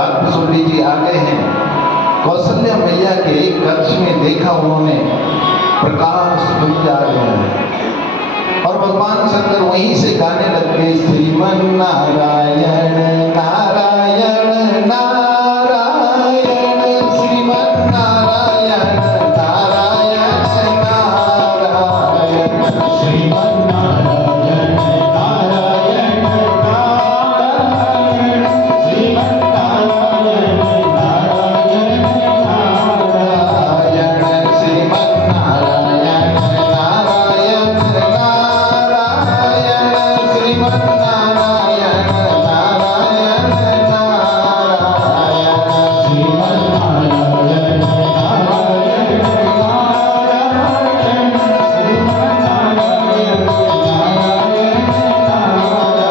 काकभूषुंडी जी आ गए हैं। कौशल्या मैया के कक्ष में देखा उन्होंने प्रकाश मिल जा रहे हैं और भगवान शंकर वहीं से गाने लग गए, श्रीमन नारायण नारायण नारायण, श्रीमन नारायण नारायण नारायण, श्रीमन नारायण नारायण नारायण, श्रीमन नारायण नारायण नारायण, श्रीमन नारायण नारायण नारायण, श्रीमन नारायण नारायण नारायण, श्रीमन नारायण नारायण नारायण, श्रीमन नारायण नारायण नारायण।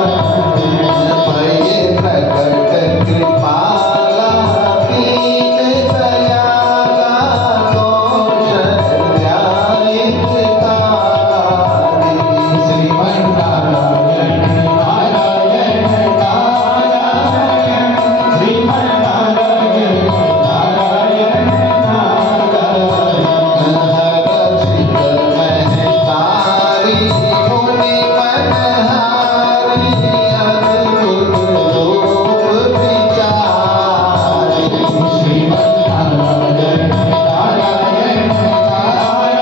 भये प्रकट कृपाला दीन दयाला, कौशल्यायितकारी, श्रीमन नारायण नारायण नारायण, श्रीमन नारायण नारायण नारायण, हरषित महतारी मुनि मनहारी, अद्भुत रूप विचारी, श्रीमन नारायण नारायण नारायण,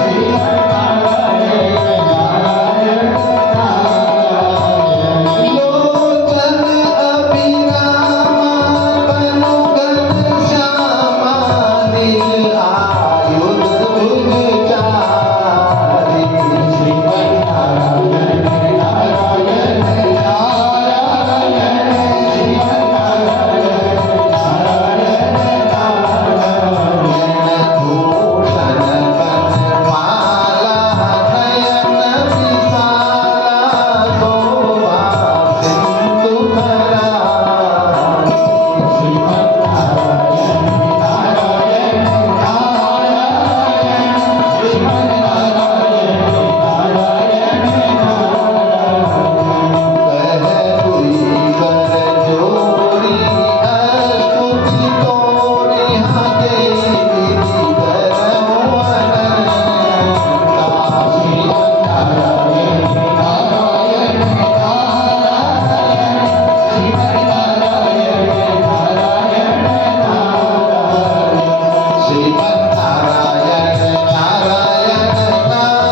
श्रीमन नारायण नारायण नारायण। लोचन अभिरामा तनु घनश्यामा, नील आयुध भुजचारी, श्रीमन नारायण नारायण नारायण, श्रीमन नारायण नारायण नारायण। भूषण वनमाला नयन विशाला, शोभा सिंधु धरारी, श्रीमन नारायण नारायण नारायण, श्रीमन नारायण नारायण नारायण। कह कोई कर जोड़ी स्तुति तोरी, हाँ देवी करमो अनंता, श्रीमन नारायण नारायण नारायण, श्रीमन नारायण नारायण नारायण, श्रीमन नारायण नारायण नारायण, श्रीमन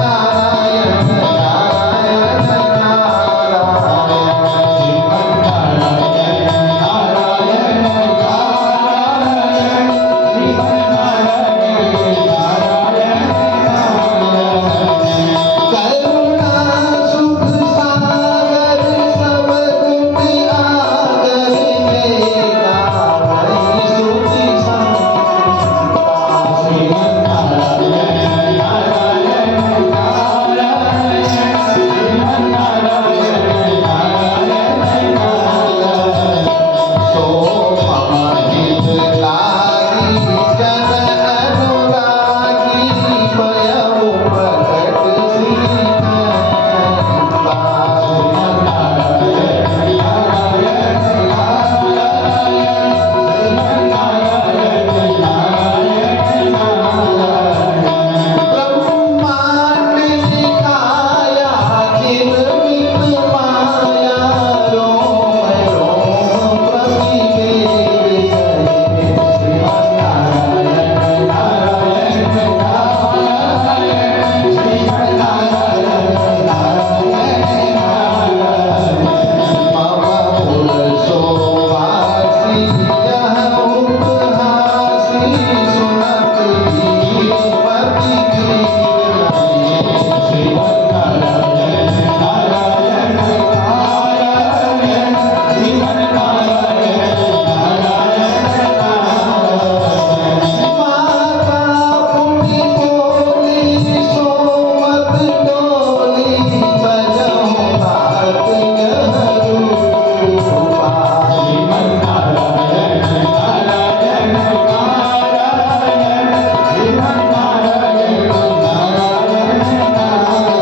नारायण नारायण नारायण, श्रीमन नारायण नारायण नारायण, श्रीमन नारायण नारायण नारायण। करुणा सुख सागर सब गुण आगर, मेरा नहीं सुधि संता, श्रीमन नारायण नारायण नारायण, श्रीमन नारायण नारायण नारायण। शोभा हितकारी जन अनुरागी, भयउ प्रकट श्रीकांता, श्रीमन नारायण नारायण नारायण, श्रीमन नारायण नारायण नारायण। ब्रह्मांड निकाया निर्मित माया, रोम रोम प्रतिवेद करे, श्रीमन नारायण नारायण नारायण, श्रीमन नारायण नारायण नारायण। मम पुर शोभासी यह उपहासी, सुनत धीमति धीर लगे, श्रीमन नारायण नारायण नारायण, श्रीमन नारायण नारायण नारायण। माता पुनि बोली सोमत डोली, बजहु नाथ यह रूपा, श्रीमन नारायण नारायण नारायण, श्रीमन नारायण नारायण नारायण।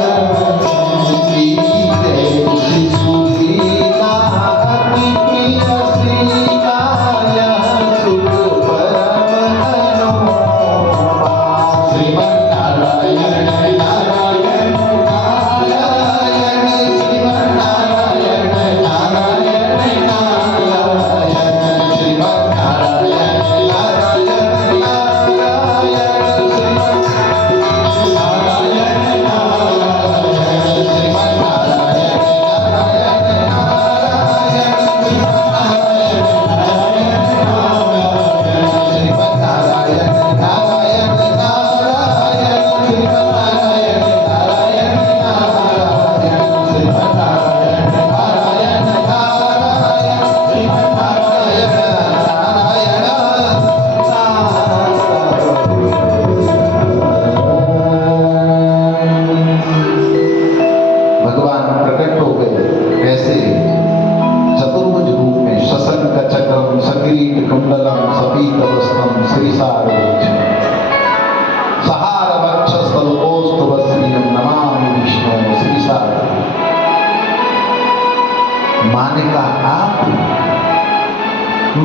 माँ ने कहा आप?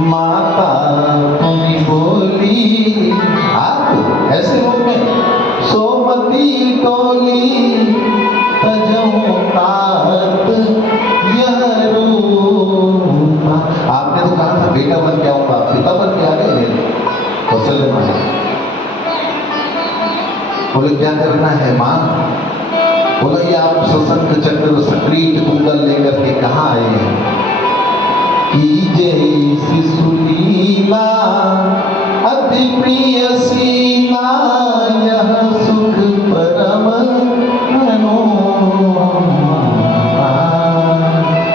माता तुमने बोली आप ऐसे रूप में सोमती टोली तजऊं तात यह रूप। आपने तो कहा था बेटा बन के आऊंगा, पिता बन के आ गए कौशल्य माँ। बोले क्या करना है माँ? बोला ये आप सशंख चक्र सक्रीट कुंडल लेकर के कहाँ आए हैं? कीजे शिशुलीला अति प्रिय सीला यह सुख परम मनोरमा।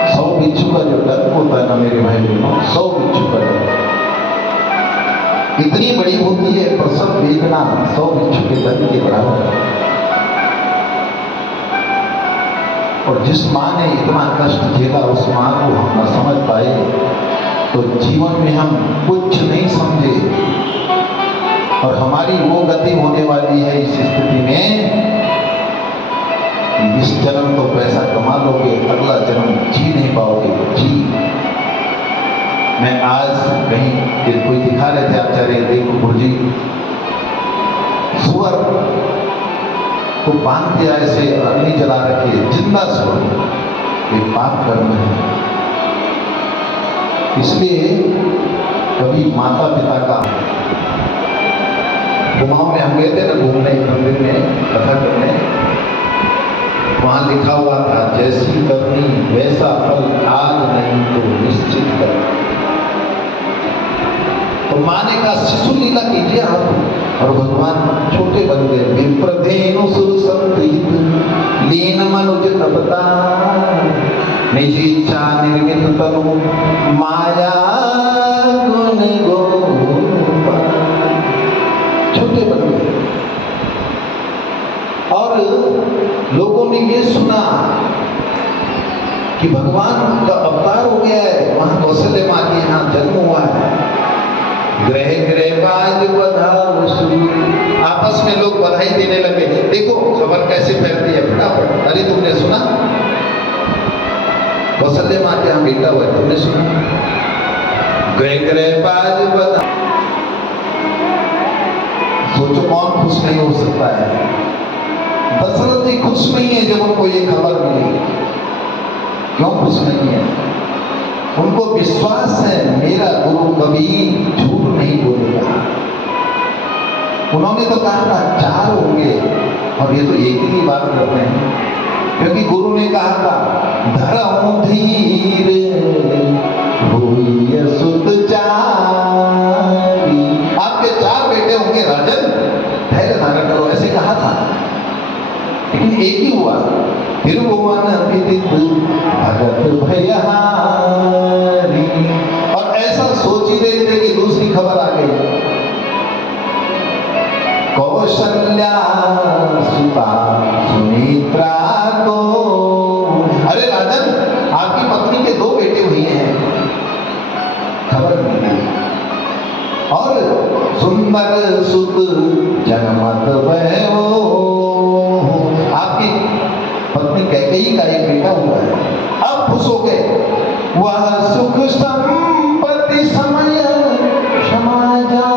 100 बिच्छू का जो डंक होता है ना मेरे भाई बहनों, 100 बिच्छू का डंक इतनी बड़ी होती है, प्रसव वेदना 100 बिच्छू के डंक के बराबर है। और जिस माँ ने इतना कष्ट झेला उस माँ को हम न समझ पाए तो जीवन में हम कुछ नहीं समझे। और हमारी वो गति होने वाली है इस स्थिति में, इस जन्म तो पैसा कमा लोगे, अगला जन्म जी नहीं पाओगे। जी मैं आज कहीं कोई दिखा रहे थे आचार्य देखो गुरुजी सुअर को बांध दिया ऐसे अग्नि जला रखी है, जिंदा सुअर, ये पाप कर्म है। इसलिए कभी माता पिता का गाँव में हम गए थे ना घूमने मंदिर में कथा करने, वहां लिखा हुआ था जैसी करनी वैसा फल आज नहीं तो निश्चित कर। तो माँ ने कहा शिशु लीला कीजिए आप, और भगवान छोटे बन गए। विप्रधेनु सुर संप्रीत लीन मनुज तपता निज इच्छा निर्मित तनु माया गुण गोपा। छोटे बन गए और लोगों ने ये सुना कि भगवान का अवतार हो गया है, वहां कौशल्य माँ के यहाँ जन्म हुआ है। ग्रह ग्रह बाज बधाओ सुर, आपस में लोग बधाई देने लगे। देखो खबर कैसे फैलती है फटाफट। अरे तुमने सुना कौशल्य माँ के यहाँ बेटा हुआ, तुमने सुना? ग्रह ग्रह बाज बधाओ। सोचो कौन खुश नहीं हो सकता है? दशरथ जी खुश नहीं है जब उनको ये खबर मिली। क्यों खुश नहीं है? उनको विश्वास है मेरा गुरु कभी झूठ नहीं बोलेगा। उन्होंने तो कहा था 4 होंगे और ये तो एक ही बात करते हैं, क्योंकि गुरु ने कहा था धर्म धीर होइए सुत चारी। आपके 4 बेटे होंगे राजन, धैर्य धारण करो, ऐसे कहा था। लेकिन एक ही हुआ। फिर भुवन विदित भगत भयहारी, और ऐसा सोच ही रहे थे कि दूसरी खबर आ गई। कौशल्या सुता सुमित्रा को, अरे राजन आपकी पत्नी के 2 बेटे हुए हैं, खबर मिल गई। और सुंदर सुत जनमत वैभव, आपकी पत्नी कैकेयी का एक बेटा हुआ है। अब खुश हो गए। वह सुख संपत्ति समय समाजा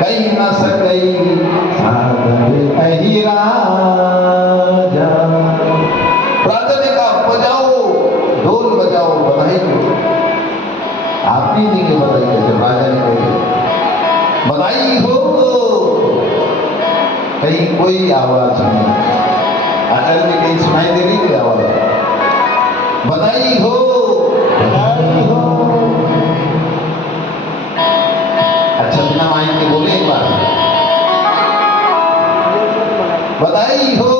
कई न सकई सागर अहि राजा। राजा ने कहा बजाओ ढोल बजाओ बधाई दो। आप नहीं देंगे बधाई कैसे? राजा ने कहा बधाई हो। कहीं कोई आवाज नहीं, आचार्य ने कहीं सुनाई दे रही कोई आवाज? बधाई हो बधाई हो। अच्छा बिना माइक के बोले एक बार बधाई हो।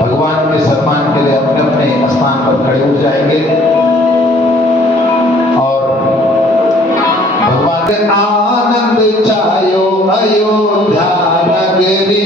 भगवान के सम्मान के लिए अपने अपने स्थान पर खड़े हो जाएंगे और भगवान के आनंद छायो अयोध्या नगरी।